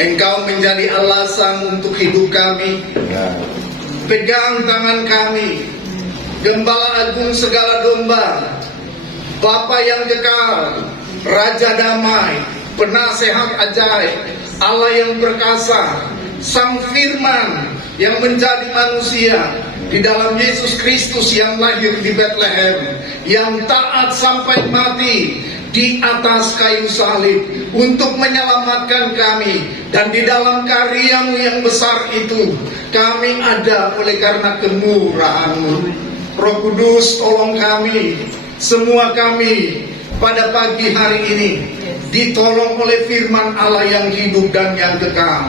Engkau menjadi alasan untuk hidup kami. Pegang tangan kami, Gembala Agung segala domba, Bapa yang kekal, Raja damai, Penasehat ajaib, Allah yang perkasa, Sang Firman yang menjadi manusia di dalam Yesus Kristus yang lahir di Bethlehem, yang taat sampai mati di atas kayu salib untuk menyelamatkan kami. Dan di dalam karya-Mu yang besar itu kami ada oleh karena kemurahan-Mu. Roh Kudus, tolong kami, semua kami pada pagi hari ini ditolong oleh firman Allah yang hidup dan yang kekal.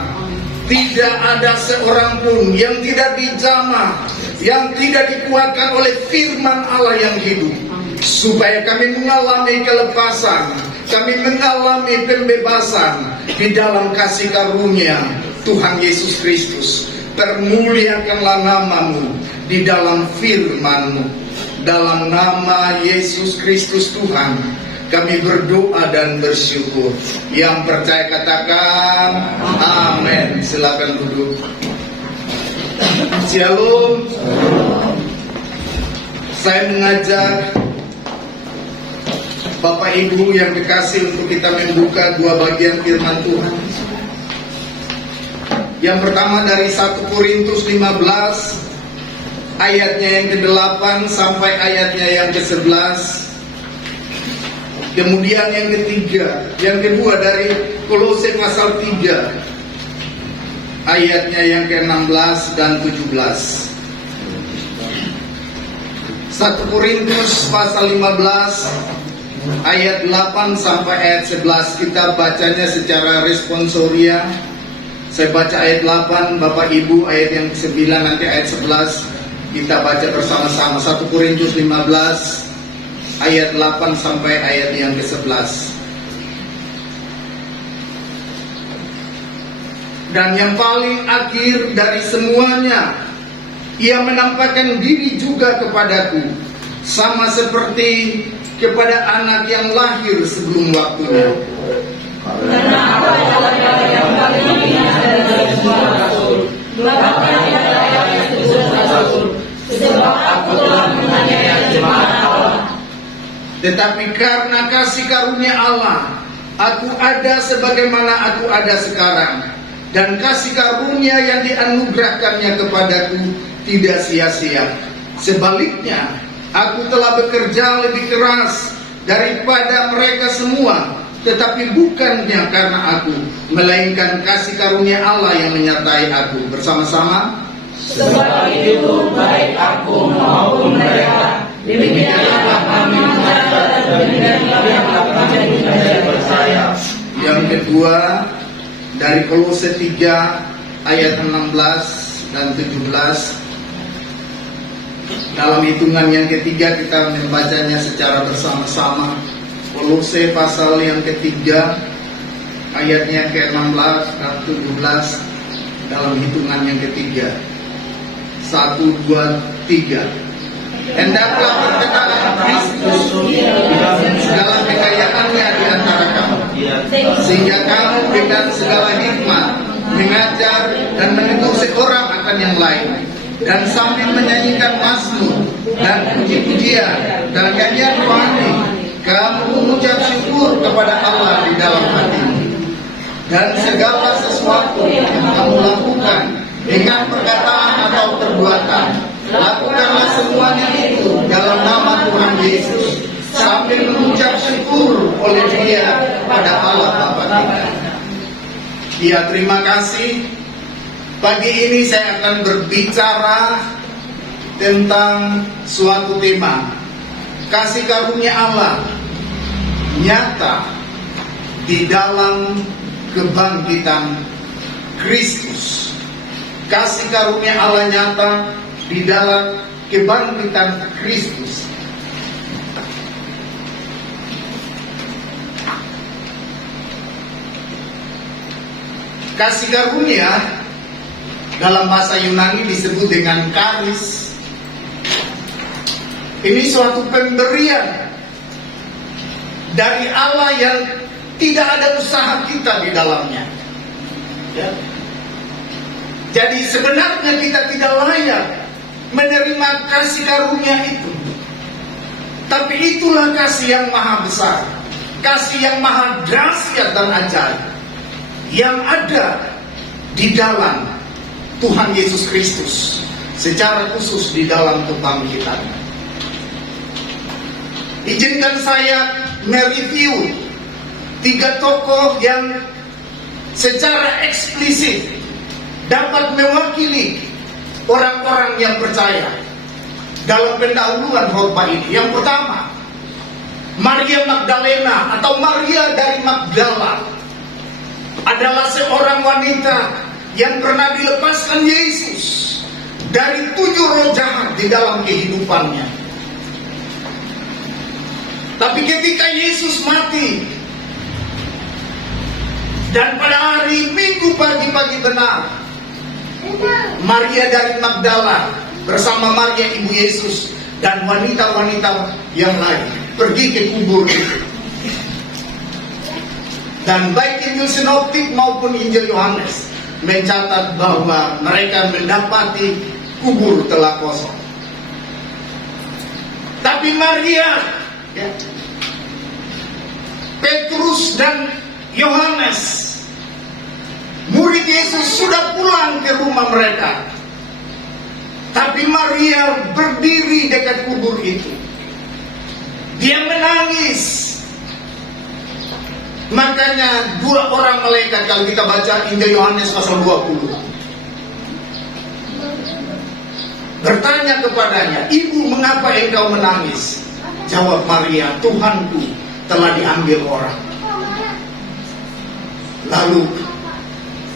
Tidak ada seorang pun yang tidak dijamah, yang tidak dikuatkan oleh firman Allah yang hidup, supaya kami mengalami kelepasan, kami mengalami pembebasan di dalam kasih karunia Tuhan Yesus Kristus. Permuliakanlah nama-Mu di dalam firman-Mu. Dalam nama Yesus Kristus Tuhan kami berdoa dan bersyukur. Yang percaya katakan amin. Silakan duduk. Shalom. Saya mengajak Bapak Ibu yang dikasih untuk kita membuka dua bagian firman Tuhan. Yang pertama dari 1 Korintus 15 ayatnya yang ke-8 sampai ayatnya yang ke-11. Kemudian yang kedua dari Kolose pasal 3 ayatnya yang ke-16 dan 17. 1 Korintus pasal 15 ayat 8 sampai ayat 11. Kita bacanya secara responsoria. Saya baca ayat 8, Bapak Ibu ayat yang ke-9, nanti ayat 11 kita baca bersama-sama. 1 Korintus 15 ayat 8 sampai ayat yang ke-11. Dan yang paling akhir dari semuanya, Ia menampakkan diri juga kepadaku, sama seperti kepada anak yang lahir sebelum waktunya. Karena apa yang paling ingat dari semua rasul, maka yang disebut rasul, sebab aku telah menganiaya jemaat Allah. Tetapi karena kasih karunia Allah, aku ada sebagaimana aku ada sekarang. Dan kasih karunia yang dianugerahkannya kepadaku tidak sia-sia. Sebaliknya, aku telah bekerja lebih keras daripada mereka semua. Tetapi bukannya karena aku, melainkan kasih karunia Allah yang menyertai aku. Bersama-sama. Sebab itu baik aku maupun mereka, demikianlah kami mencatat dan demikianlah kami menjadi percaya. Yang kedua dari Kolose 3 ayat 16 dan 17. Dalam hitungan yang ketiga kita membacanya secara bersama-sama. Kolose pasal yang ketiga ayatnya ke-16 dan 17 dalam hitungan yang ketiga. 1, 2, 3. Hendaklah berkenalan Kristus segala kekayaannya di antara kamu, sehingga kamu dengan segala hikmat mengajar dan menegur seorang akan yang lain, dan sambil menyanyikan mazmur dan puji-pujian dan nyanyian rohani, kamu mengucap syukur kepada Allah di dalam hatimu. Dan segala sesuatu yang kamu lakukan dengan perkataan atau perbuatan, lakukanlah semuanya itu dalam nama Tuhan Yesus, sambil mengucap syukur oleh Dia pada Allah Bapa kita. Ya, terima kasih. Pagi ini saya akan berbicara tentang suatu tema, kasih karunia Allah nyata di dalam kebangkitan Kristus. Kasih karunia Allah nyata di dalam kebangkitan Kristus. Kasih karunia dalam bahasa Yunani disebut dengan charis. Ini suatu pemberian dari Allah yang tidak ada usaha kita di dalamnya. Ya. Jadi sebenarnya kita tidak layak menerima kasih karunia itu. Tapi itulah kasih yang maha besar, kasih yang maha dahsyat dan ajaib yang ada di dalam Tuhan Yesus Kristus, secara khusus di dalam kebangkitan. Izinkan saya mereview 3 tokoh yang secara eksplisit dapat mewakili orang-orang yang percaya dalam pendahuluan khotbah ini. Yang pertama, Maria Magdalena atau Maria dari Magdala adalah seorang wanita yang pernah dilepaskan Yesus dari 7 roh jahat di dalam kehidupannya. Tapi ketika Yesus mati dan pada hari Minggu pagi-pagi benar, Maria dari Magdala bersama Maria ibu Yesus dan wanita-wanita yang lain pergi ke kubur itu. Dan baik Injil Sinoptik maupun Injil Yohanes mencatat bahwa mereka mendapati kubur telah kosong. Tapi Maria, ya, Petrus dan Yohanes, murid Yesus, sudah pulang ke rumah mereka. Tapi Maria berdiri dekat kubur itu. Dia menangis. Makanya 2 orang malaikat, kalau kita baca Injil Yohanes pasal 20, bertanya kepadanya, "Ibu, mengapa engkau menangis?" Jawab Maria, "Tuhanku telah diambil orang." Lalu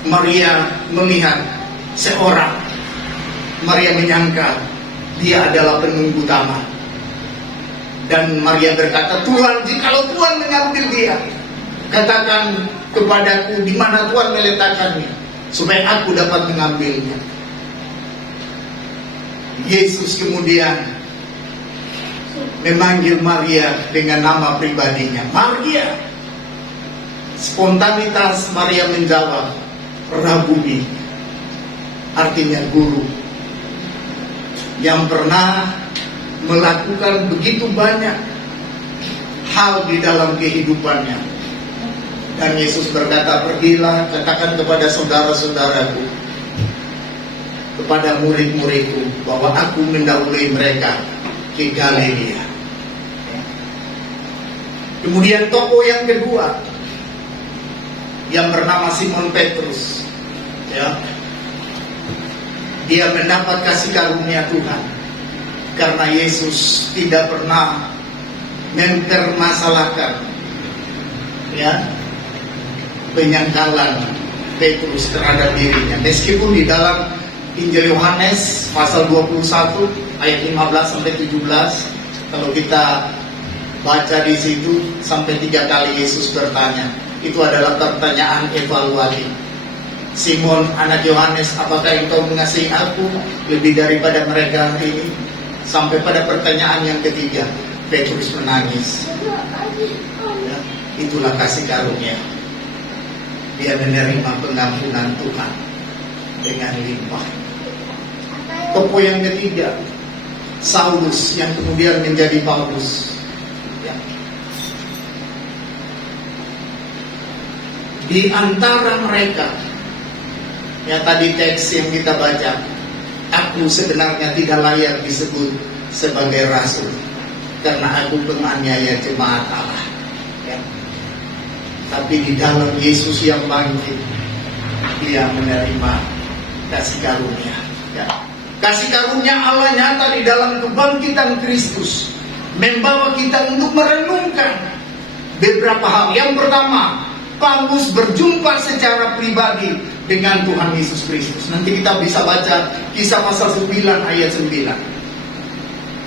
Maria melihat seorang. Maria menyangka dia adalah penunggu taman. Dan Maria berkata, "Tuhan, jikalau Tuhan mengambil dia, katakan kepadaku di mana Tuhan meletakkannya, supaya aku dapat mengambilnya." Yesus kemudian memanggil Maria dengan nama pribadinya, Maria. Spontanitas Maria menjawab, "Rabuni," artinya guru, yang pernah melakukan begitu banyak hal di dalam kehidupannya. Dan Yesus berkata, "Pergilah, katakan kepada saudara-saudaraku, kepada murid-muridku, bahwa aku mendahului mereka ke Galilea." Kemudian tokoh yang kedua, yang bernama Simon Petrus, ya, dia mendapat kasih karunia Tuhan karena Yesus tidak pernah mempermasalahkan, ya, penyangkalan Petrus terhadap dirinya. Meskipun di dalam Injil Yohanes pasal 21 ayat 15 sampai 17, kalau kita baca di situ sampai 3 kali Yesus bertanya. Itu adalah pertanyaan evaluatif. "Simon, anak Yohanes, apakah engkau mengasihi aku lebih daripada mereka ini?" Sampai pada pertanyaan yang ketiga, Petrus menangis. Ya, itulah kasih karunia. Dia menerima pengampunan Tuhan dengan limpah. Tokoh yang ketiga, Saulus, yang kemudian menjadi Paulus. Ya. Di antara mereka, ya tadi teks yang kita baca, "Aku sebenarnya tidak layak disebut sebagai rasul, karena aku penganiaya jemaat Allah." Ya. Tapi di dalam Yesus yang bangkit, dia menerima kasih karunia. Ya. Kasih karunia Allah nyata di dalam kebangkitan Kristus, membawa kita untuk merenungkan beberapa hal. Yang pertama, Paulus berjumpa secara pribadi dengan Tuhan Yesus Kristus. Nanti kita bisa baca Kisah pasal 9 ayat 9.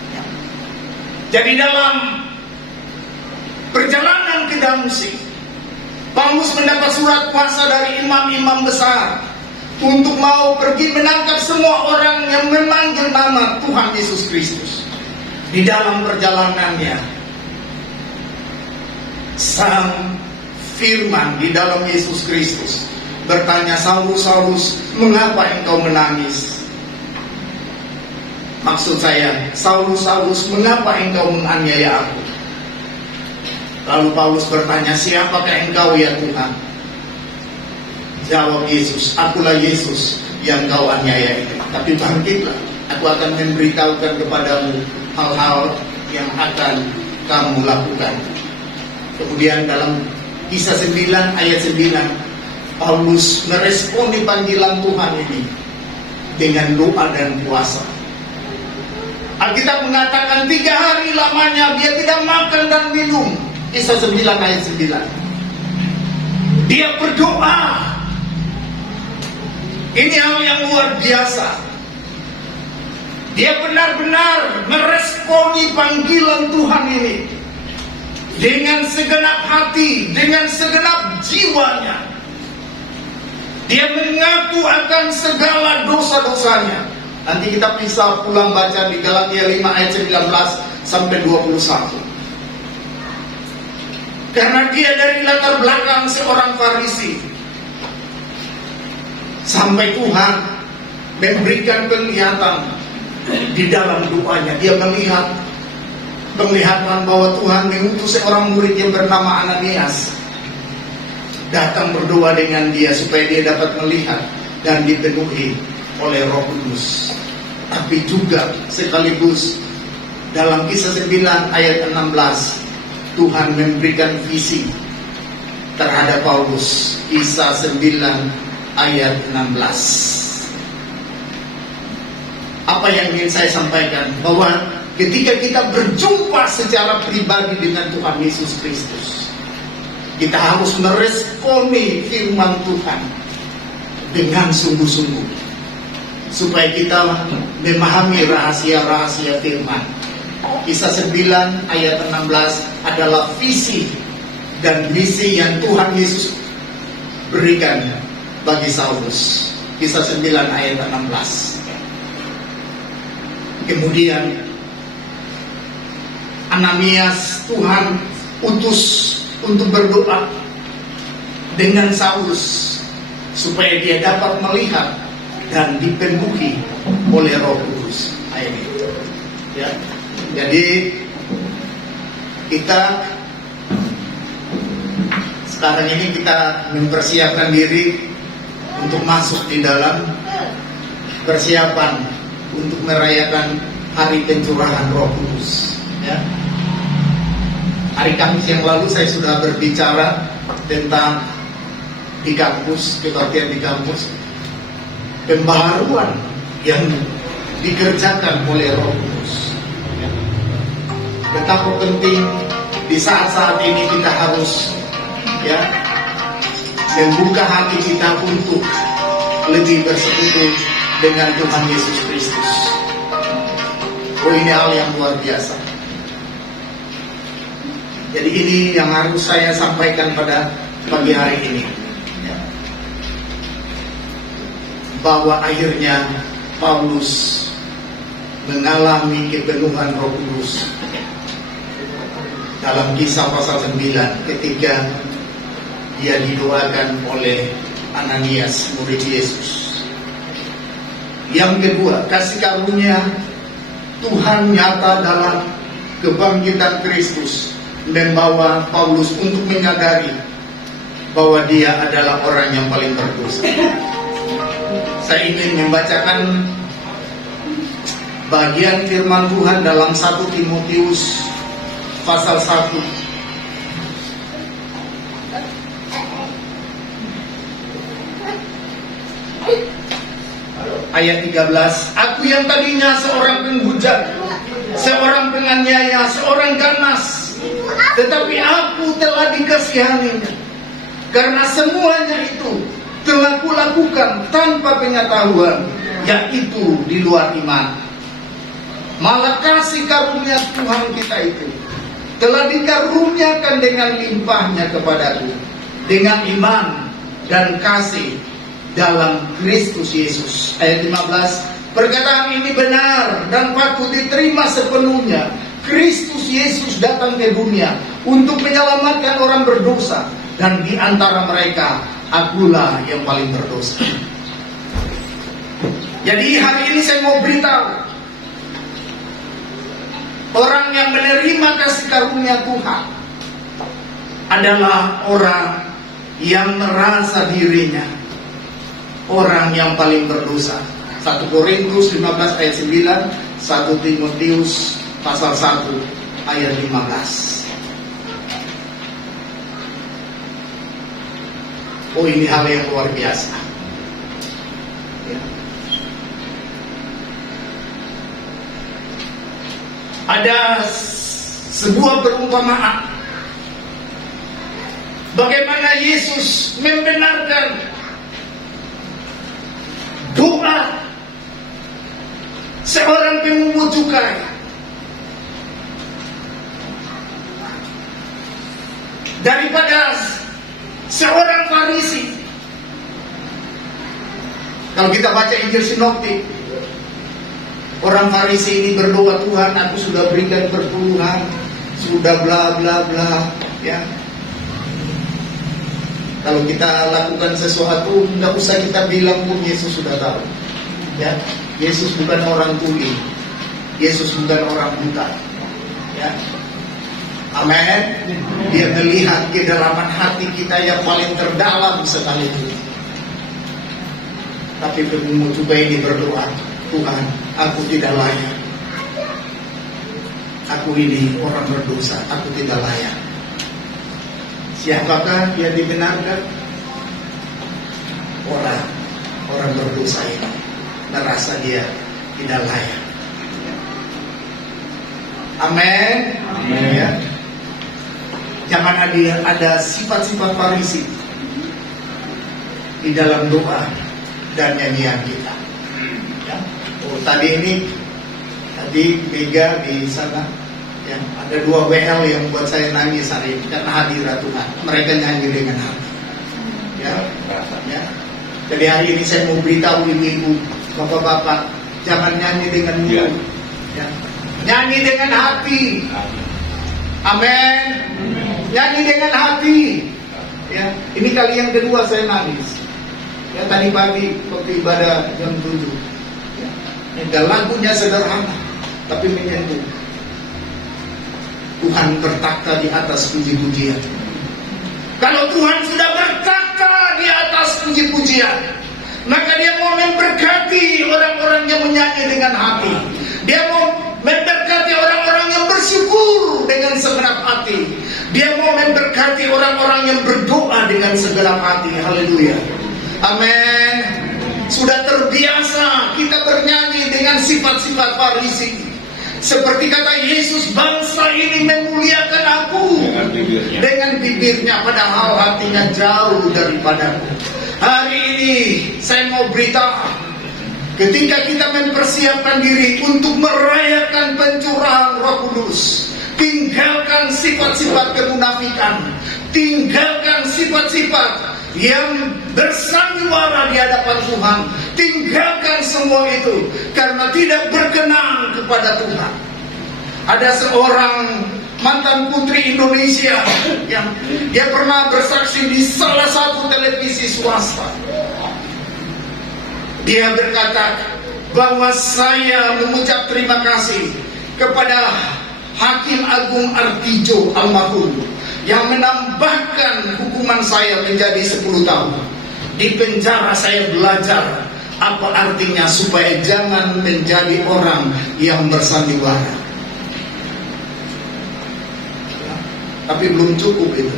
Ya. Jadi dalam perjalanan ke Damsyik, Paulus mendapat surat kuasa dari imam-imam besar untuk mau pergi menangkap semua orang yang memanggil nama Tuhan Yesus Kristus. Di dalam perjalanannya, Sang Firman di dalam Yesus Kristus bertanya, Saulus, Saulus, mengapa engkau menangis? Maksud saya, Saulus, Saulus, mengapa engkau menganiaya aku? Lalu Paulus bertanya, siapakah engkau ya Tuhan? Jawab Yesus, akulah Yesus yang kau aniaya itu. Tapi bangkitlah, aku akan memberitahukan kepadamu hal-hal yang akan kamu lakukan. Kemudian dalam Kisah 9 ayat 9, Paulus meresponi panggilan Tuhan ini dengan doa dan puasa. Alkitab mengatakan 3 hari lamanya dia tidak makan dan minum. Kisah 9 ayat 9. Dia berdoa. Ini hal yang luar biasa. Dia benar-benar meresponi panggilan Tuhan ini dengan segenap hati, dengan segenap jiwanya. Dia mengaku akan segala dosa-dosanya. Nanti kita bisa pulang baca di Galatia 5 ayat 19 sampai 21. Karena dia dari latar belakang seorang Farisi, sampai Tuhan memberikan penglihatan di dalam doanya. Dia melihat penglihatan bahwa Tuhan mengutus seorang murid yang bernama Ananias datang berdoa dengan dia supaya dia dapat melihat dan dipenuhi oleh Roh Kudus. Tapi juga sekaligus dalam Kisah 9 ayat 16 Tuhan memberikan visi terhadap Paulus. Kisah 9 ayat 16. Apa yang ingin saya sampaikan? Bahwa ketika kita berjumpa secara pribadi dengan Tuhan Yesus Kristus, kita harus meresponi firman Tuhan dengan sungguh-sungguh, supaya kita memahami rahasia-rahasia firman. Kisah 9 ayat 16 adalah visi dan misi yang Tuhan Yesus berikan bagi Saulus. Kisah 9 ayat 16. Kemudian Ananias Tuhan utus untuk berdoa dengan Saulus supaya dia dapat melihat dan dipenuhi oleh Roh Kudus. Ayat itu. Ya. Jadi kita sekarang ini kita mempersiapkan diri untuk masuk di dalam persiapan untuk merayakan hari pencurahan Roh Kudus. Ya. Hari Kamis yang lalu saya sudah berbicara tentang di kampus, kebaktian di kampus, pembaharuan yang dikerjakan oleh Roh Kudus. Ya. Betapa penting di saat-saat ini kita harus membuka hati kita untuk lebih bersekutu dengan Tuhan Yesus Kristus. Oh, ini hal yang luar biasa. Jadi ini yang harus saya sampaikan pada pagi hari ini, bahwa akhirnya Paulus mengalami kepenuhan Roh Kudus dalam Kisah pasal 9 ketika dia didoakan oleh Ananias, murid Yesus. Yang kedua, kasih karunia Tuhan nyata dalam kebangkitan Kristus membawa Paulus untuk menyadari bahwa dia adalah orang yang paling berdosa. Saya ingin membacakan bagian firman Tuhan dalam 1 Timotius pasal 1 ayat 13. Aku yang tadinya seorang penghujat, seorang penganiaya, seorang ganas, tetapi aku telah dikasihaninya, karena semuanya itu telah kulakukan tanpa pengetahuan, yaitu di luar iman. Malah kasih karunia Tuhan kita itu telah dikaruniakan dengan limpahnya kepadaku, dengan iman dan kasih dalam Kristus Yesus. Ayat 15. Perkataan ini benar dan patut diterima sepenuhnya Kristus Yesus datang ke dunia untuk menyelamatkan orang berdosa, dan di antara mereka akulah yang paling berdosa. Jadi hari ini saya mau beritahu, orang yang menerima kasih karunia Tuhan adalah orang yang merasa dirinya orang yang paling berdosa. 1 Korintus 15 ayat 9, 1 Timotius pasal 1 ayat 15. Oh, ini hal yang luar biasa. Ya. Ada sebuah perumpamaan bagaimana Yesus membenarkan doa seorang pemungut cukai. Daripada seorang Farisi. Kalau kita baca Injil Sinoptik, orang Farisi ini berdoa, Tuhan, aku sudah berikan perpuluhan, sudah bla bla bla, ya. Kalau kita lakukan sesuatu, nggak usah kita bilang pun Yesus sudah tahu. Ya, Yesus bukan orang tuli, Yesus bukan orang buta. Ya, amin. Dia melihat kedalaman hati kita yang paling terdalam sekalipun. Tapi pemungut cukai ini berdoa, Tuhan, aku tidak layak. Aku ini orang berdosa, aku tidak layak. Siapakah dia dibenarkan? Orang berdosa ini merasa dia tidak layak. Amin. Ya. Jangan ada sifat-sifat Farisi di dalam doa dan nyanyian kita. Ya. Oh, tadi Mega di sana. Ya, ada 2 WL yang buat saya nangis hari ini karena hadirat Tuhan. Mereka nyanyi dengan hati. Ya, ya. Jadi hari ini saya mau beritahu ibu-ibu, bapak-bapak, jangan nyanyi dengan mulut. Ya. Nyanyi dengan hati. Amin. Nyanyi dengan hati. Ya, ini kali yang kedua saya nangis. Ya, tadi pagi waktu ibadah jam 7. Ya, lagunya sederhana, tapi menyentuh. Tuhan bertakhta di atas puji-pujian. Kalau Tuhan sudah bertakhta di atas puji-pujian, maka Dia mau memberkati orang-orang yang menyanyi dengan hati. Dia mau memberkati orang-orang yang bersyukur dengan segenap hati. Dia mau memberkati orang-orang yang berdoa dengan segenap hati. Haleluya. Amin. Sudah terbiasa kita bernyanyi dengan sifat-sifat Farisi. Seperti kata Yesus, bangsa ini memuliakan aku dengan bibirnya, padahal hatinya jauh daripadaku. Hari ini saya mau beritahu, ketika kita mempersiapkan diri untuk merayakan pencurahan Roh Kudus, tinggalkan sifat-sifat kemunafikan, tinggalkan sifat-sifat yang bersandiwara di hadapan Tuhan. Tinggalkan semua itu, karena tidak berkenan kepada Tuhan. Ada seorang mantan putri Indonesia yang dia pernah bersaksi di salah satu televisi swasta. Dia berkata bahwa saya mengucap terima kasih kepada Hakim Agung Artijo almarhum yang menambahkan hukuman saya menjadi 10 tahun. Di penjara saya belajar apa artinya supaya jangan menjadi orang yang bersandiwara. Ya, tapi belum cukup itu.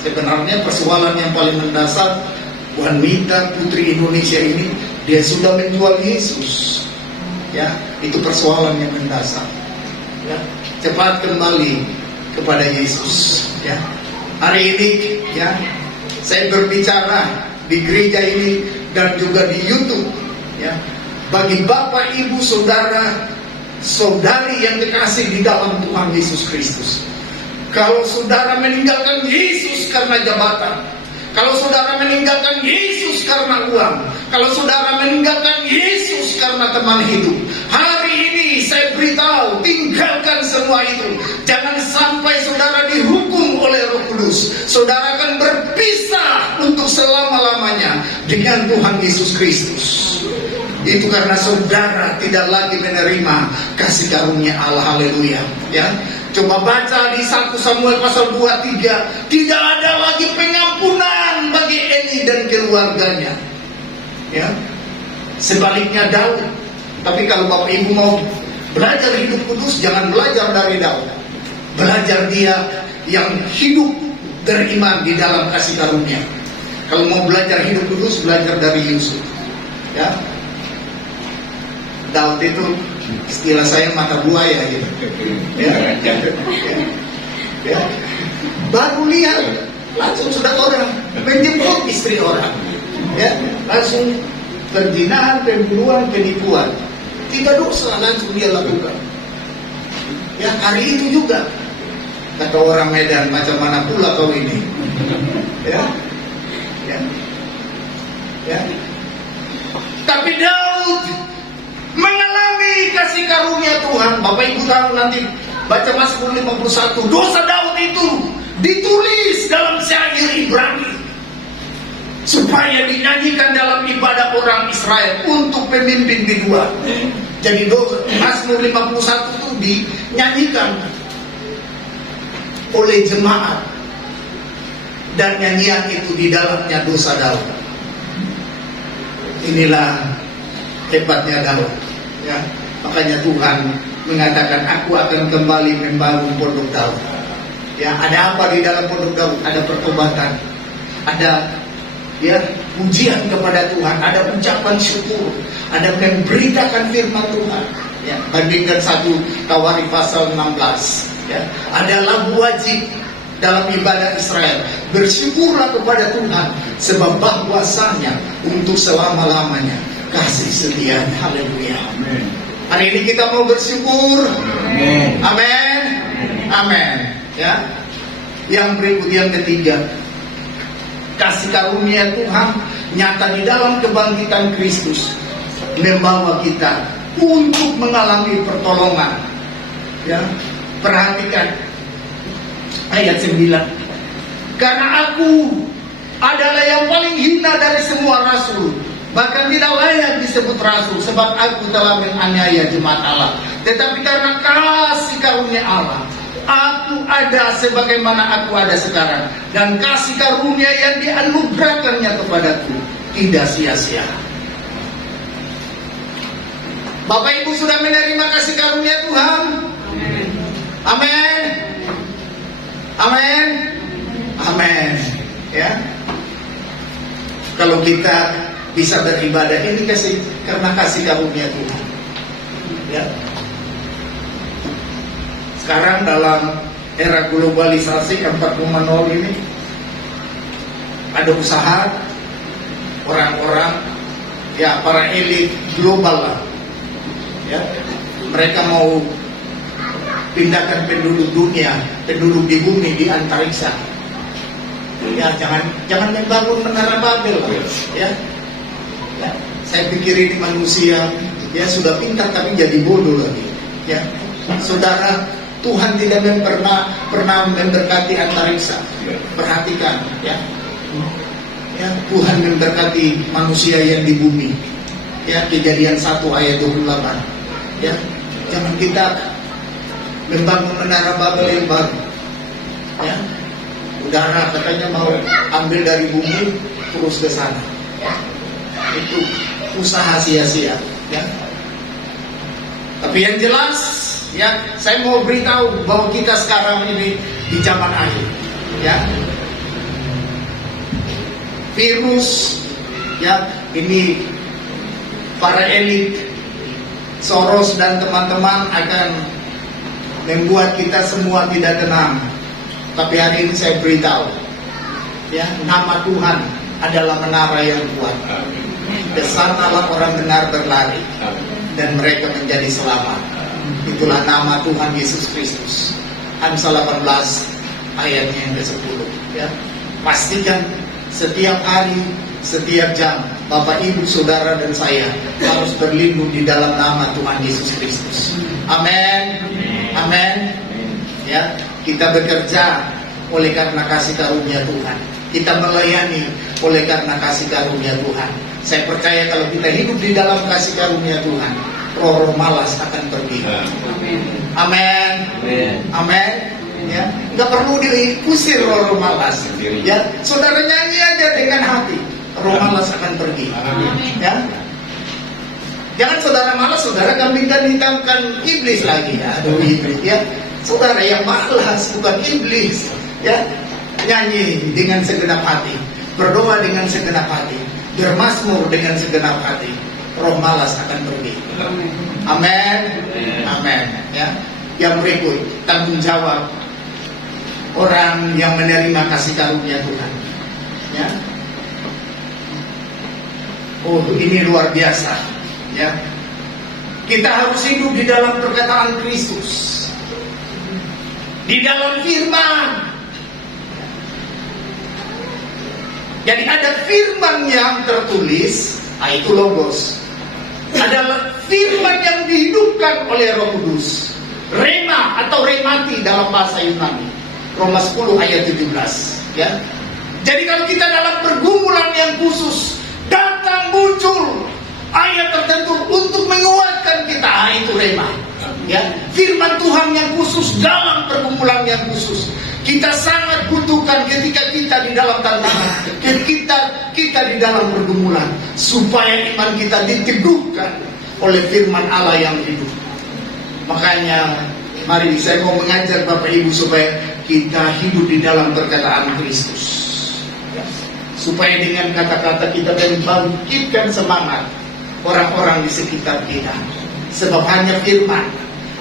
Sebenarnya persoalan yang paling mendasar, wanita putri Indonesia ini dia sudah menjual Yesus. Ya, itu persoalan yang mendasar. Ya, cepat kembali kepada Yesus. Ya, hari ini ya saya berbicara di gereja ini dan juga di YouTube. Ya, bagi Bapak, Ibu, Saudara, Saudari yang dikasih di dalam Tuhan Yesus Kristus. Kalau saudara meninggalkan Yesus karena jabatan, kalau saudara meninggalkan Yesus karena uang, kalau saudara meninggalkan Yesus karena teman hidup, hari ini saya beritahu, tinggalkan semua itu. Jangan sampai saudara dihukum oleh Roh Kudus. Saudara akan berpisah untuk selama-lamanya dengan Tuhan Yesus Kristus. Itu karena saudara tidak lagi menerima kasih karunia Allah. Haleluya. Ya. Coba baca di 1 Samuel pasal 23. Tidak ada lagi pengampunan bagi Eli dan keluarganya. Ya. Sebaliknya Daud. Tapi kalau Bapak Ibu mau belajar hidup kudus, jangan belajar dari Daud. Belajar dia yang hidup beriman di dalam kasih karunia. Kalau mau belajar hidup kudus, belajar dari Yusuf. Ya. Daud itu istilah saya mata buaya gitu. Ya. Ya. Baru lihat langsung sudah orang menjemput istri orang. Ya, langsung perzinahan, pembunuhan, penipuan. 3 dosa langsung dia lakukan. Ya, hari itu juga kata orang Medan, macam mana pula kau ini? Ya, ya, ya. Tapi Daud mengalami kasih karunia Tuhan. Bapak Ibu tahu nanti baca Mazmur 51. Dosa Daud itu ditulis dalam syair Ibrani supaya dinyanyikan dalam ibadah orang Israel untuk pemimpin kedua. Jadi Mazmur 51 itu dinyanyikan oleh jemaat, dan nyanyian itu di dalamnya dosa Daud. Inilah hebatnya Daud. Ya, makanya Tuhan mengatakan, aku akan kembali membangun pondok Daud. Ya, ada apa di dalam pondok Daud? Ada pertobatan, ada ya pujian kepada Tuhan, ada ucapan syukur, ada memberitakan firman Tuhan. Ya, bandingkan 1 Tawarikh pasal 16. Ya, ada lagu wajib dalam ibadah Israel. Bersyukurlah kepada Tuhan, sebab bahwasanya untuk selama-lamanya kasih setia. Haleluya. Hari ini kita mau bersyukur. Amin. Amin. Ya. Yang berikut, yang ketiga, kasih karunia Tuhan nyata di dalam kebangkitan Kristus membawa kita untuk mengalami pertolongan. Ya, perhatikan ayat 9. Karena aku adalah yang paling hina dari semua rasul, bahkan tidak layak disebut rasul, sebab aku telah menganiaya jemaat Allah. Tetapi karena kasih karunia Allah, aku ada sebagaimana aku ada sekarang, dan kasih karunia yang dianugerahkannya kepadaku tidak sia-sia. Bapak Ibu sudah menerima kasih karunia Tuhan? Amin. Amin. Amin. Ya. Kalau kita bisa beribadah ini karena kasih karunia Tuhan. Ya. Sekarang dalam era globalisasi 4.0 ini ada usaha orang-orang, ya, para elit global lah, ya, mereka mau pindahkan penduduk dunia, penduduk di bumi, di antariksa. Ya, jangan membangun menara Babel, ya. Ya, saya pikir ini manusia ya sudah pintar tapi jadi bodoh lagi. Ya, saudara, Tuhan tidak pernah memberkati antariksa. Perhatikan, ya. Ya, Tuhan memberkati manusia yang di bumi. Ya, Kejadian 1 ayat 28. Ya, jangan kita membangun menara Babel yang baru. Ya, udara katanya mau ambil dari bumi terus ke sana. Itu usaha sia-sia. Ya. Tapi yang jelas, ya, saya mau beritahu bahwa kita sekarang ini di zaman akhir. Ya, virus, ya, ini para elit, Soros dan teman-teman akan membuat kita semua tidak tenang. Tapi hari ini saya beritahu, ya, nama Tuhan adalah menara yang kuat. Kesanalah orang benar berlari, dan mereka menjadi selamat. Itulah nama Tuhan Yesus Kristus. Amsal 18 ayatnya yang ke-10. Ya, pastikan setiap hari, setiap jam Bapak, Ibu, Saudara, dan saya harus berlindung di dalam nama Tuhan Yesus Kristus. Amin. Amin. Ya, kita bekerja oleh karena kasih karunia Tuhan. Kita melayani oleh karena kasih karunia Tuhan. Saya percaya kalau kita hidup di dalam kasih karunia Tuhan, roh-roh malas akan pergi. Amin. Amin. Ya, nggak perlu diusir roh-roh malas. Ya, saudara nyanyi aja dengan hati, roh malas akan pergi. Ya, jangan saudara malas, saudara kambingkan hitamkan iblis lagi. Ya, aduh iblis. Ya, saudara yang malas bukan iblis. Ya, nyanyi dengan segenap hati, berdoa dengan segenap hati, bermazmur dengan segenap hati, roh malas akan pergi. Amin. Amin. Ya, yang berikut tanggung jawab orang yang menerima kasih karunia Tuhan. Ya. Oh, ini luar biasa. Ya. Kita harus hidup di dalam perkataan Kristus, di dalam firman. Jadi ada firman yang tertulis, itu logos. Adalah firman yang dihidupkan oleh Roh Kudus. Rema atau remati dalam bahasa Yunani. Roma 10 ayat 17. Ya. Jadi kalau kita dalam pergumulan yang khusus, datang muncul ayat tertentu untuk menguatkan kita, itu rema. Ya. Firman Tuhan yang khusus dalam pergumulan yang khusus. Kita sangat butuhkan ketika kita di dalam tantangan, ketika kita di dalam pergumulan, supaya iman kita diteguhkan oleh firman Allah yang hidup. Makanya mari saya mau mengajar Bapak Ibu supaya kita hidup di dalam perkataan Kristus, supaya dengan kata-kata kita membangkitkan semangat orang-orang di sekitar kita. Sebab hanya firman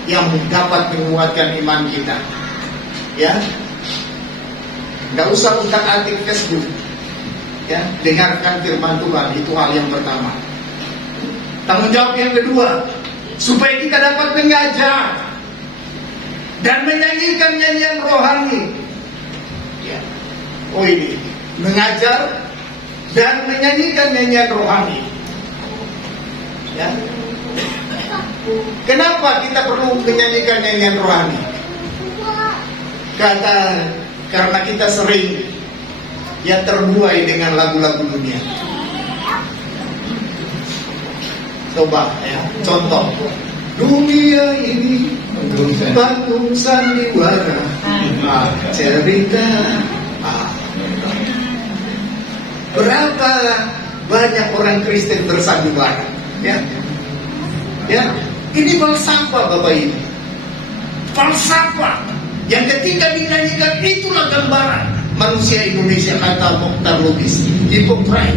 yang dapat menguatkan iman kita. Ya, nggak usah utak-atik Facebook. Ya, dengarkan firman Tuhan, itu hal yang pertama. Tanggung jawab yang kedua, supaya kita dapat mengajar dan menyanyikan nyanyian rohani. Ya. Oh ini, mengajar dan menyanyikan nyanyian rohani. Ya. Kenapa kita perlu menyanyikan nyanyian rohani? Karena kita sering ya terbuai dengan lagu-lagu dunia. Coba ya, contoh. Dunia ini Bandung sandiwara, cerita. Berapa banyak orang Kristen bersandiwara? Ya, ya. Ini falsafah Bapak Ibu. Falsafah yang ketika dinyanyikan itulah gambaran manusia Indonesia, kata Mokhtar Lubis, hipokrit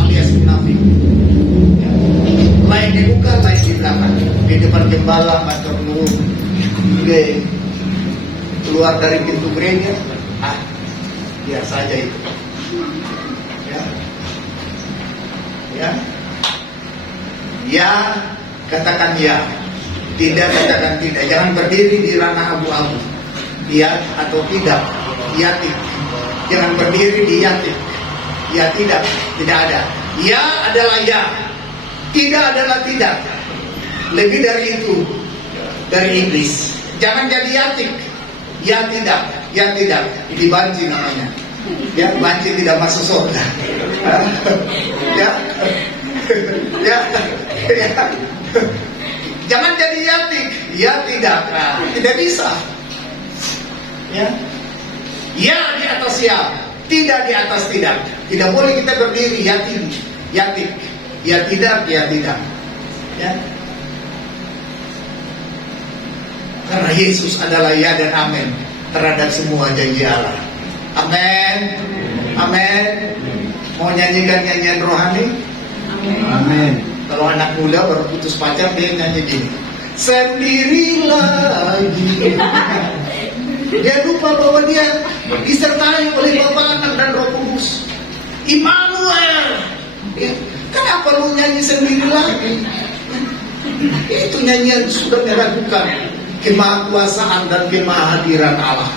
alias munafik. Ya. Lain dibuka, lain di belakang. Di depan gembala, matur nuwun. Keluar dari pintu gereja, biar saja itu. Ya, ya, ya, katakan ya. Tidak, katakan tidak. Jangan berdiri di ranah abu-abu. Ya atau tidak. Yatik. Jangan berdiri di yatik. Ya tidak, tidak ada. Ya adalah ya. Tidak adalah tidak. Lebih dari itu, dari iblis. Jangan jadi yatik. Ya tidak, ya tidak. Ini banci namanya. Ya, banci tidak masuk surga. Ya, ya, ya. Jangan jadi yatik. Ya tidak, tidak bisa. Ya, ya di atas ya, tidak di atas tidak. Tidak boleh kita berdiri yatim, yatik. Ya tidak, ya tidak. Ya. Karena Yesus adalah ya dan amin terhadap semua janji Allah. Amin. Amin. Mau nyanyikan nyanyian rohani? Amin. Kalau anak muda baru putus pacar, dia nyanyi gini, sendiri lagi. Dia lupa bahwa dia disertai oleh Bapa, Anak dan Roh Kudus. Immanuel. Ya. Kenapa lu nyanyi sendiri lagi? Itu nyanyian sudah meragukan kemahakuasaan dan kemahadiran Allah.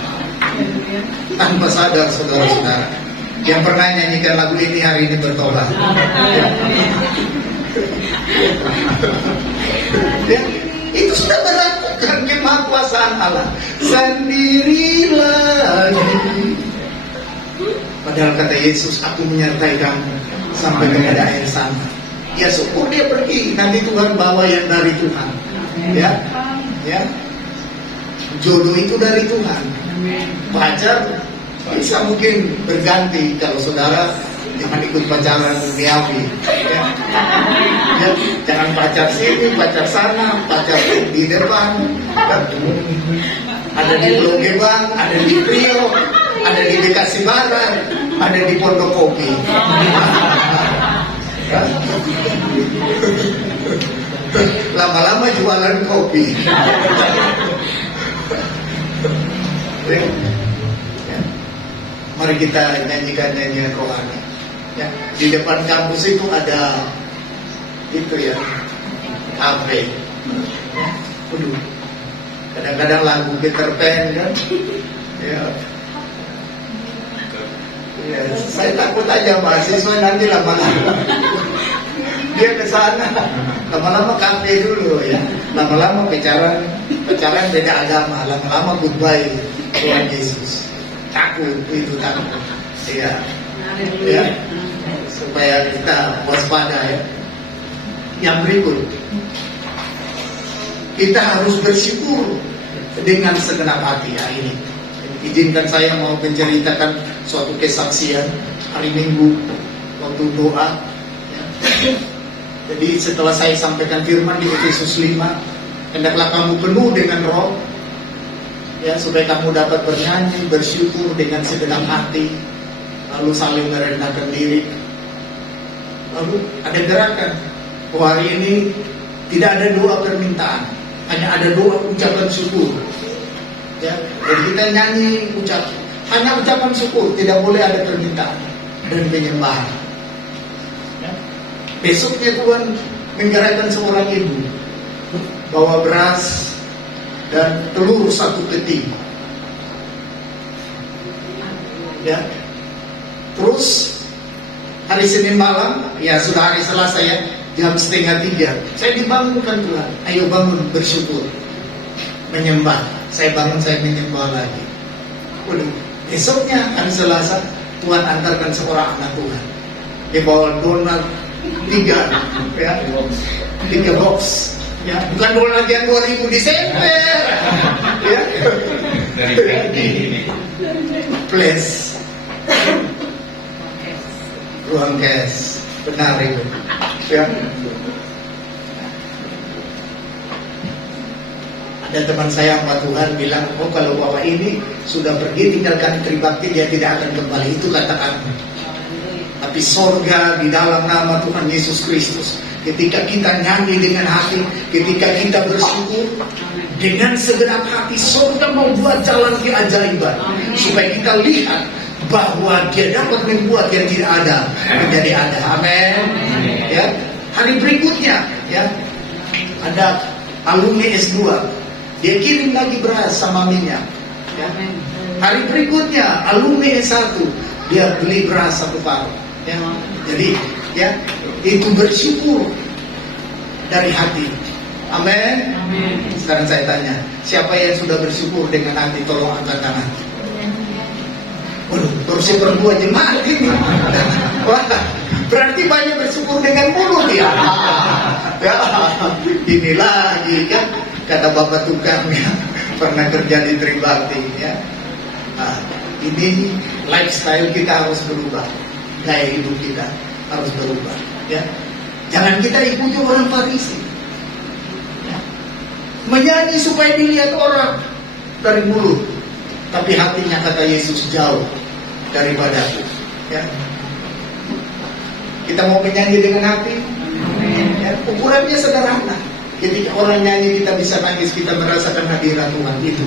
Tanpa sadar saudara-saudara. Yang pernah nyanyikan lagu ini hari ini bertobat. Ya, itu sudah meragukan kemahakuasaan Allah. Sendiri lagi. Padahal kata Yesus, aku menyertai kamu sampai kepada akhir sana. Ya syukur dia pergi, nanti Tuhan bawa yang dari Tuhan. Ya, ya. Jodoh itu dari Tuhan. Pacar bisa mungkin berganti kalau saudara jangan ikut pacaran duniawi. Ya. Ya, jangan pacar sini, pacar sana, pacar di depan. Ada di Pulau Gebang, ada di Priok, ada di Bekasi Barat, ada di Pondok Kopi. Ya. Lama-lama jualan kopi. Ya. Mari kita nyanyikan nyanyian rohani. Ya. Di depan kampus itu ada itu ya, kafe. Waduh, kadang-kadang lagu Peter Pan kan. Ya. Ya, saya takut aja mahasiswa nanti lama-lama dia ke sana, lama-lama kafe dulu ya, lama-lama pacaran beda agama, lama-lama goodbye Tuhan Yesus. Takut itu takut. Ya, ya, supaya kita waspada ya. Yang berikut, kita harus bersyukur dengan segenap hati ya ini. Izinkan saya mau menceritakan suatu kesaksian hari Minggu waktu doa. Ya. Jadi setelah saya sampaikan firman di Efesus 5, hendaklah kamu penuh dengan roh, ya supaya kamu dapat bernyanyi, bersyukur dengan segenap hati, lalu saling merendahkan diri. Lalu ada gerakan. Hari ini tidak ada doa permintaan, hanya ada doa ucapan syukur. Ya, jadi kita nyanyi hanya ucapan syukur, tidak boleh ada permintaan dan penyembahan. Ya. Besoknya Tuhan menggerakkan seorang ibu bawa beras dan telur 1 peti. Ya, terus hari Senin malam, ya sudah hari Selasa ya, jam 2:30 saya dibangunkan Tuhan, ayo bangun bersyukur, menyembah. Saya bangun, saya menyembah lagi. Waduh, besoknya hari Selasa Tuhan antarkan seorang anak Tuhan. Dia bawa donat 3 ya, 3 box. Ya, bukan donat yang 2000 Desember. Ya. Dari Place. Ruang cash. Benar itu. Ya. Ada teman saya Pak Tuhan bilang, oh kalau bapak ini sudah pergi tinggalkan Tribakti, dia tidak akan kembali. Itu kata kami. Tapi sorga di dalam nama Tuhan Yesus Kristus, ketika kita nyanyi dengan hati, ketika kita bersyukur dengan segenap hati, sorga membuat jalan keajaiban, supaya kita lihat bahwa dia dapat membuat yang tidak ada menjadi ada. Amin. Ya. Hari berikutnya ya, ada alumni S2. Dia kirim lagi beras sama minyak. Ya. Hari berikutnya alumni S1, dia beli beras 1 karung. Ya. Jadi ya, itu bersyukur dari hati. Amin. Sekarang saya tanya, siapa yang sudah bersyukur dengan hati? Tolong angkat tangan. Waduh, kursi berdua jemaat ini. Wah, berarti banyak bersyukur dengan mulut ya. Ya, ini lagi kan. Kata bapak tukang ya, pernah kerja di Tribakti ya. Nah, ini lifestyle kita harus berubah, gaya hidup kita harus berubah. Ya, jangan kita ikuti orang Farisi. Ya. Menyanyi supaya dilihat orang dari mulut, tapi hatinya kata Yesus jauh daripadaku. Ya. Kita mau menyanyi dengan hati. Ya, ukurannya sederhana. Ketika orang nyanyi kita bisa nangis, kita merasakan hadirat Tuhan, itu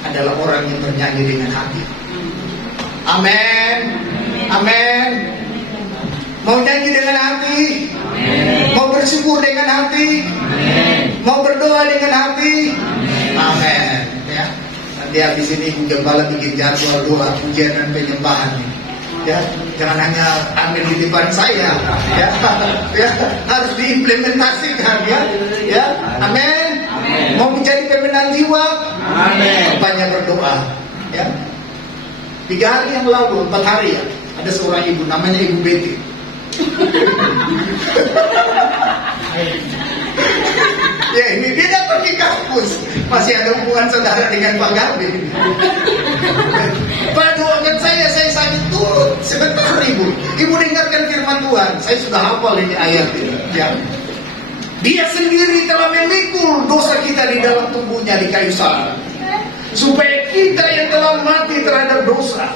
adalah orang yang bernyanyi dengan hati. Amin. Amin. Mau nyanyi dengan hati? Amin. Mau bersyukur dengan hati? Amin. Mau berdoa dengan hati? Amin. Ya. Nanti habis ini Ibu Gembala bikin jadwal doa pujian dan penyembahan. Ya, jangan hanya ambil di depan saya, ya, ya harus diimplementasikan, ya, amin. Mau menjadi pemenang jiwa, amin. Banyak berdoa, ya. 3 hari yang lalu, 4 hari ya, ada seorang ibu namanya Ibu Betty. Ya, ini dia datang ke kampus, masih ada hubungan saudara dengan Pak Gavin. Pak, doakan saya sakit turun sebentar ibu. Ibu dengarkan firman Tuhan, saya sudah hafal ini ayat ini. Ya. Dia sendiri telah memikul dosa kita di dalam tubuhnya di kayu salib, supaya kita yang telah mati terhadap dosa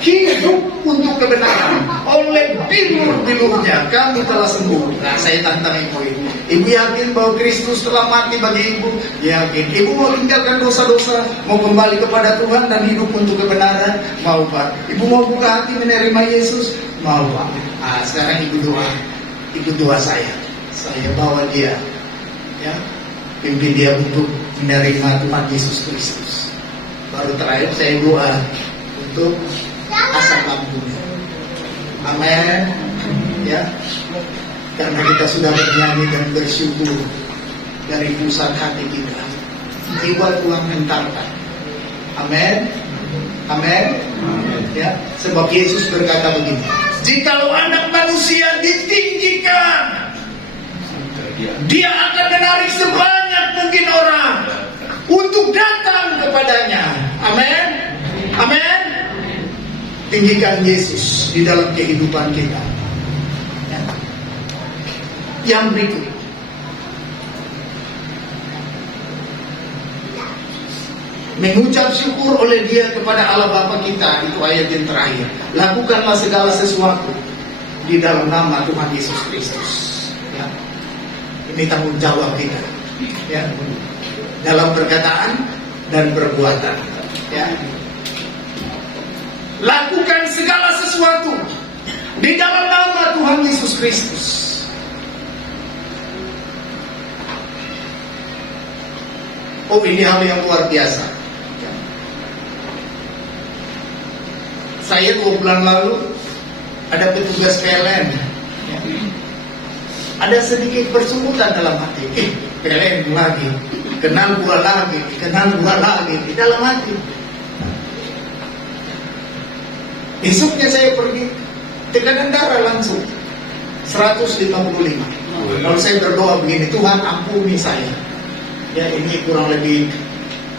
hidup untuk kebenaran. Oleh bilur-bilurnya kami telah sembuh. Nah, saya tantang ibu ini. Ibu yakin bahwa Kristus telah mati bagi ibu? Yakin. Ibu mau tinggalkan dosa-dosa, mau kembali kepada Tuhan dan hidup untuk kebenaran? Mau, Pak? Ibu mau buka hati menerima Yesus? Mau, Pak? Ah, sekarang ibu doa. Ibu doa saya bawa dia, ya, pimpin dia untuk menerima Tuhan Yesus Kristus. Baru terakhir saya doa untuk asam lambungnya. Amin. Ya. Karena kita sudah bernyanyi dan bersyukur dari pusat hati kita, jiwa Tuhan mentarkan. Amin. Amin. Ya. Sebab Yesus berkata begini, jikalau anak manusia ditinggikan, dia akan menarik sebanyak mungkin orang untuk datang kepadanya. Amin. Amin. Tinggikan Yesus di dalam kehidupan kita. Ya. Yang berikut, mengucap syukur oleh Dia kepada Allah Bapa kita, itu ayat yang terakhir. Lakukanlah segala sesuatu di dalam nama Tuhan Yesus Kristus. Ya. Ini tanggung jawab kita, ya, dalam perkataan dan perbuatan. Ya. Lakukan segala sesuatu di dalam nama Tuhan Yesus Kristus. Oh, ini hal yang luar biasa. Saya 2 bulan lalu ada petugas PLN. Ada sedikit bersungutan dalam hati. PLN lagi, kenal gua lagi di dalam hati. Besoknya saya pergi, tekanan darah langsung 155. Lalu saya berdoa begini, Tuhan ampuni saya. Ya, ini kurang lebih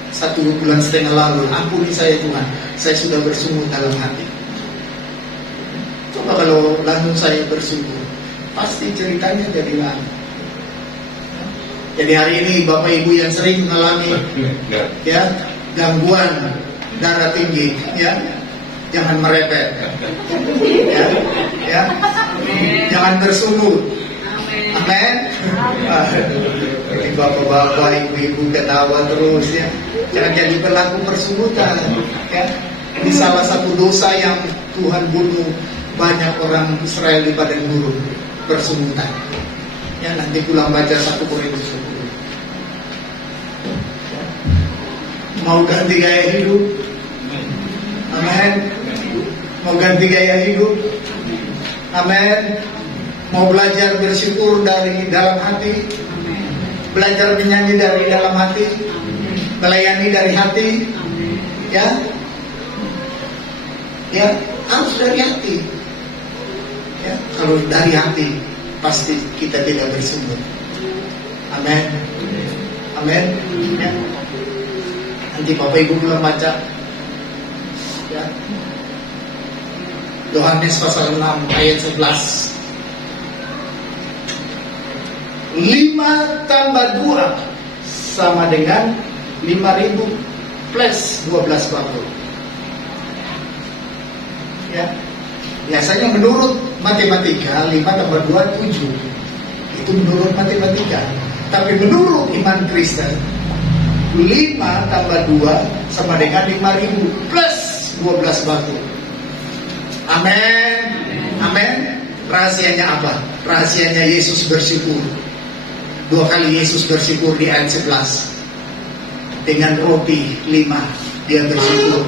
1,5 bulan lalu. Ampuni saya Tuhan, saya sudah bersungut dalam hati. Coba kalau langsung saya bersungut, pasti ceritanya jadi lain. Jadi hari ini Bapak Ibu yang sering mengalami, ya, gangguan darah tinggi, ya, jangan merepet, ya, jangan bersungut. Amin. Bapak-bapak, ibu-ibu ketawa terus, ya. Jangan jadi pelaku persungutan, ya. Ini salah satu dosa yang Tuhan bunuh banyak orang Israel di padang gurun, persungutan. Ya, nanti pulang baca 1 Korintus 10. Ya. Mau ganti gaya hidup? Amin. Mau ganti gaya hidup? Amin. Mau belajar bersyukur dari dalam hati, belajar menyanyi dari dalam hati, melayani dari hati, ya, ya, harus dari hati. Ya, kalau dari hati pasti kita tidak bersungut. Amin. Amin. Ya. Nanti Bapak Ibu belum baca, ya, Yohanes pasal 6 ayat 11. 5 tambah 2 sama dengan 5.000 plus 12 batu. Ya. Biasanya menurut matematika 5 tambah 2 7. Itu menurut matematika. Tapi menurut iman Kristen 5 tambah 2 sama dengan 5.000 plus 12 batu. Amin. Amin. Rahasianya apa? Rahasianya Yesus bersyukur. 2 kali Yesus bersyukur di ayat 11. Dengan roti 5 dia bersyukur.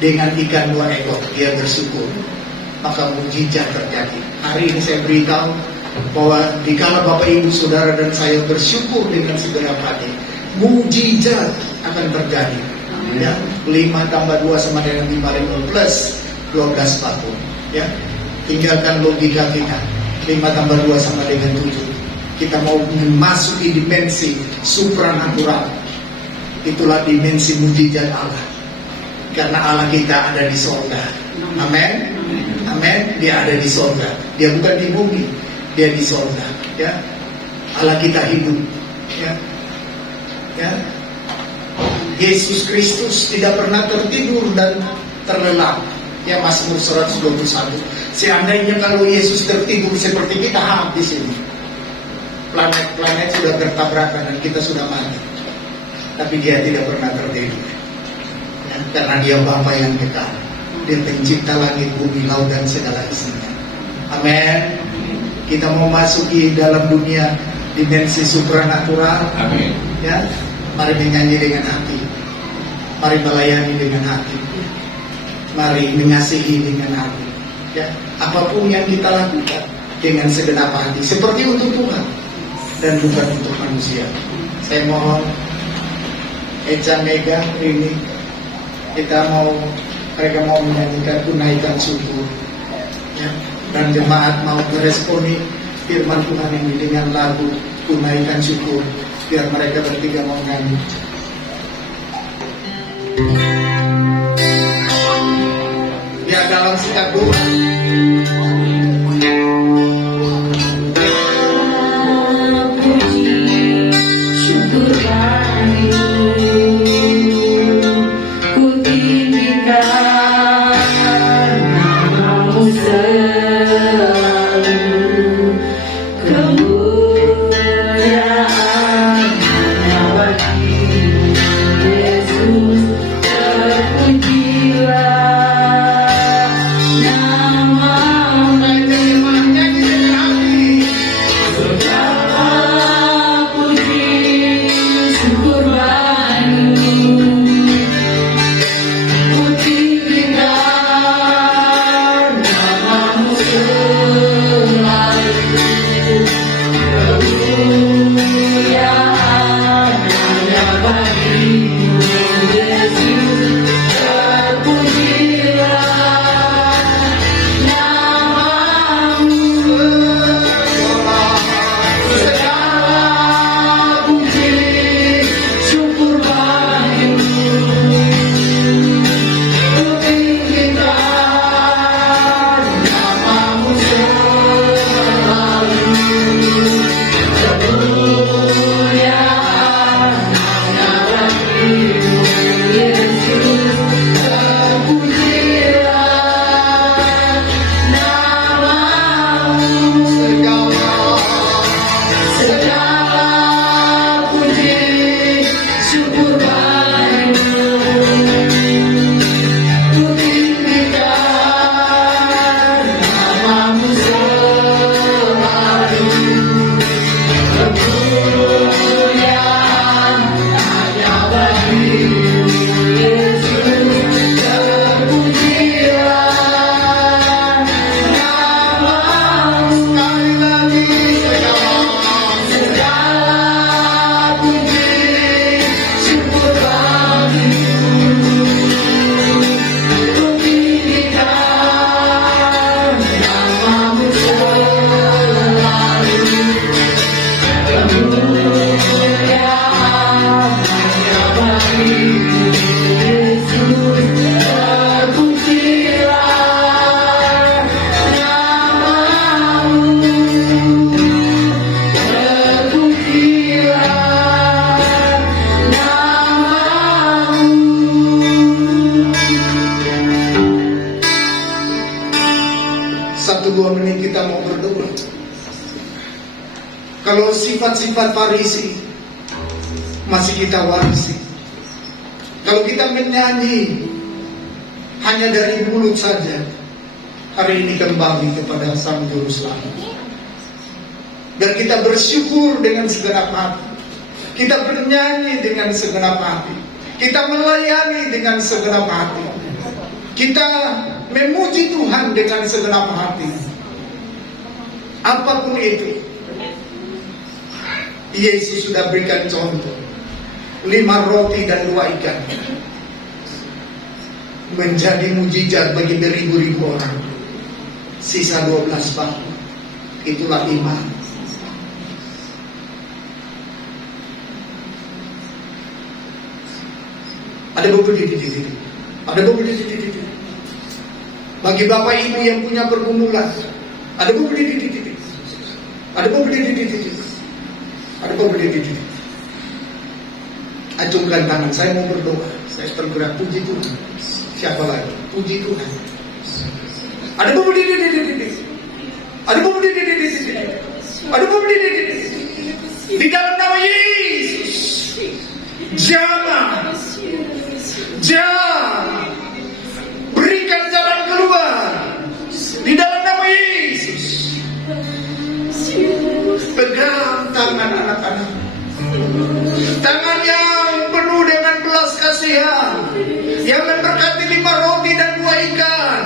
Dengan ikan 2 ekor dia bersyukur. maka mujizat terjadi. Hari ini saya beritahu bahwa dikala Bapak Ibu Saudara dan saya bersyukur dengan segenap hati, mujizat akan terjadi. Ya, 5 tambah 2 sama dengan 5 plus 12 batu. Ya, tinggalkan logika kita. 5 tambah 2 sama dengan 7. Kita mau memasuki dimensi supranatural. Itulah dimensi mujizat Allah. Karena Allah kita ada di sorga. Amin. Amin. Dia ada di sorga. Dia bukan di bumi. Dia di sorga. Ya. Allah kita hidup. Ya. Ya. Yesus Kristus tidak pernah tertidur dan terlelap. Ya, Mazmur 121. Seandainya kalau Yesus tertidur seperti kita habis ini. Planet-planet sudah bertabrakan dan kita sudah mati. Tapi dia tidak pernah tertidur. Ya, karena dia Bapa yang kekal. Dia pencipta langit, bumi, laut dan segala isinya. Amin. Kita mau masuki dalam dunia dimensi supranatural. Amin. Ya, mari menyanyi dengan hati. Mari melayani dengan hati. Mari mengasihi dengan hati. Ya, apapun yang kita lakukan dengan segenap hati, seperti untuk Tuhan dan bukan untuk manusia. Saya mohon Eca, Mega, Rini, mereka mau menyanyikan tunaikan syukur. Ya, dan jemaat mau meresponi firman Tuhan ini dengan lagu tunaikan syukur. Biar mereka bertiga mau nyanyi. Ya, dalam sikap doa. Kalau sifat-sifat Farisi masih kita warisi, kalau kita menyanyi hanya dari mulut saja, hari ini kembali kepada Sang Juru Selamat. Dan kita bersyukur dengan segenap hati, kita bernyanyi dengan segenap hati, kita melayani dengan segenap hati, kita memuji Tuhan dengan segenap hati. Apapun itu, Yesus sudah berikan contoh. 5 roti dan 2 ikan menjadi mujizat bagi beribu-ribu orang. Sisa 12 bangku, itulah iman. Ada beberapa titik. Ada beberapa titik. Bagi bapak ibu yang punya pergumulan, ada beberapa titik. Ada beberapa titik. Ada beberapa titik. Acungkan tangan, saya mau berdoa. Saya tergerak, puji Tuhan. Siapa lagi? Puji Tuhan. Ada beberapa titik. Ada beberapa titik. Ada beberapa titik. Di dalam nama Yesus, jangan berikan jalan keluar. Di dalam nama Yesus, pegang tangan anak-anak, tangan yang penuh dengan belas kasihan, yang memberkati 5 roti dan 2 ikan,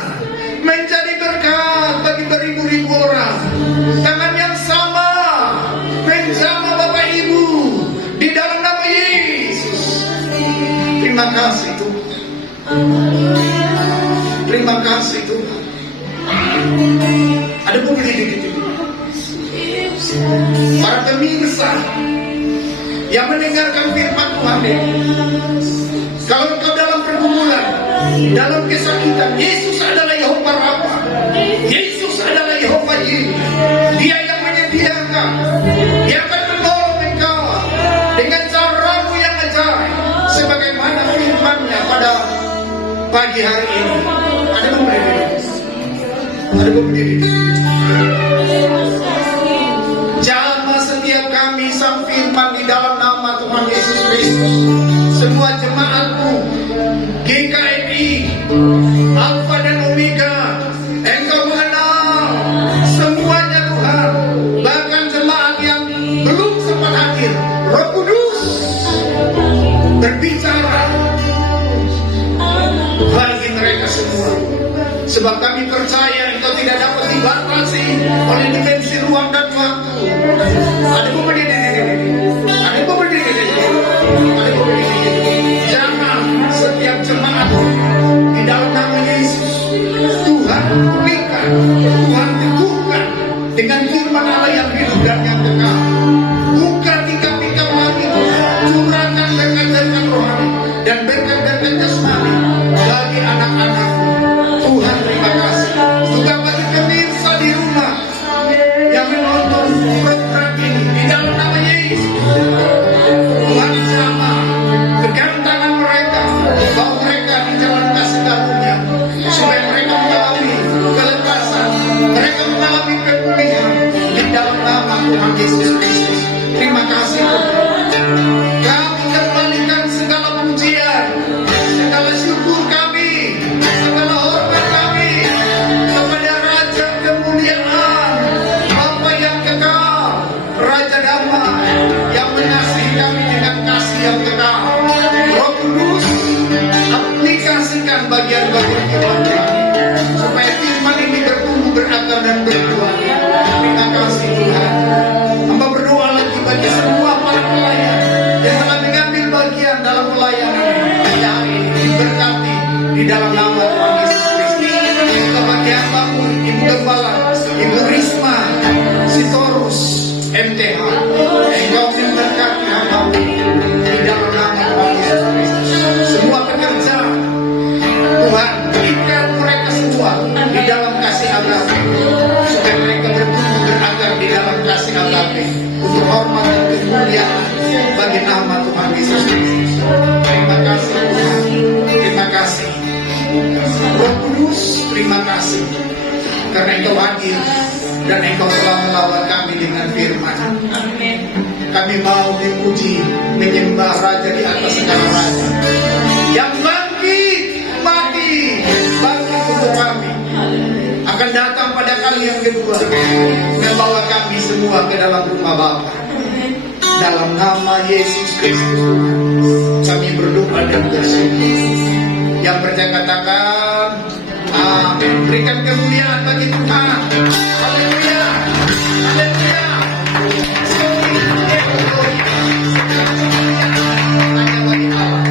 menjadi berkat bagi beribu-ribu orang. Tangan yang sama menjamah Bapak Ibu di dalam nama Yesus. Terima kasih Tuhan. Terima kasih Tuhan. Ada publik di para pemirsa yang mendengarkan firman Tuhan ini. Kalau engkau dalam pergumulan, dalam kesakitan, Yesus adalah Yehova Rafa. Yesus adalah Yehova Jireh. Dia yang menyediakan. Dia akan menolong engkau dengan caramu yang ajaib, sebagaimana firman-Nya pada pagi hari ini. Ada beberapa. Ada beberapa. Jamah setiap kami sang firman di dalam nama Tuhan Yesus Kristus. Semua jemaatmu, GKMI, Alfa dan Omega, engkau mengenal semuanya Tuhan. Bahkan jemaat yang belum sempat hadir, Roh Kudus berbicara bagi mereka semua. Sebab kami percaya engkau tidak dapat dibatasi oleh dimensi ruang dan waktu. Ada beberapa. Jangan setiap jemaat di dalam nama Yesus, Tuhan pulihkan, Tuhan teguhkan dengan firman Allah yang hidup dan yang kekal. Buka tingkap-tingkap hati, curahkan berkat-berkat rohani dan berkat-berkat jasmani bagi anak-anakmu. Tuhan terima kasih. Juga bagi pemirsa di rumah yang menonton program ini di dalam nama Yesus, Tuhan sama pegang tangan mereka, bawa mereka di jalan kasih karunia, supaya mereka mengalami kelepasan, mereka mengalami pemulihan di dalam nama Tuhan Yesus Kristus. Terima kasih Tuhan. Kami kembalikan segala pujian, segala syukur kami, segala hormat kami kepada Raja kemuliaan, Bapa yang kekal, Raja damai yang mengasihi kami dengan kasih yang kekal. Roh Kudus, aplikasikan bagian-bagian firman kami, supaya firman ini bertumbuh, berakar dan berbuah. Terima kasih Tuhan. Hamba berdoa lagi bagi semua para pelayan yang telah mengambil bagian dalam pelayanan hari ini, diberkati di dalam nama Tuhan Yesus Kristus. Kita bagi hambamu, Ibu Gembala, Ibu Risma Sitorus MTH, engkau memberkati hambamu di dalam nama Tuhan Yesus Kristus. Semua pekerja Tuhan, berikan mereka semua di dalam kasih agape, supaya mereka bertumbuh berakar di dalam kasih agape untuk hormat dan kemuliaan bagi nama Tuhan Yesus Kristus. Terima kasih Tuhan. Terima kasih Roh Kudus. Terima kasih karena engkau hadir dan engkau telah melawat kami dengan firman. Kami mau dipuji, menyembah Raja di atas segala raja, yang bangkit mati, bangkit untuk kami, akan datang pada kali yang kedua, membawa kami semua ke dalam rumah Bapa. Dalam nama Yesus Kristus kami berdoa dan bersyukur. Yang percaya katakan Amin. Berikan kemuliaan bagi Tuhan. Haleluya. Haleluya. Glory. Segala kemuliaan hanya bagi Allah.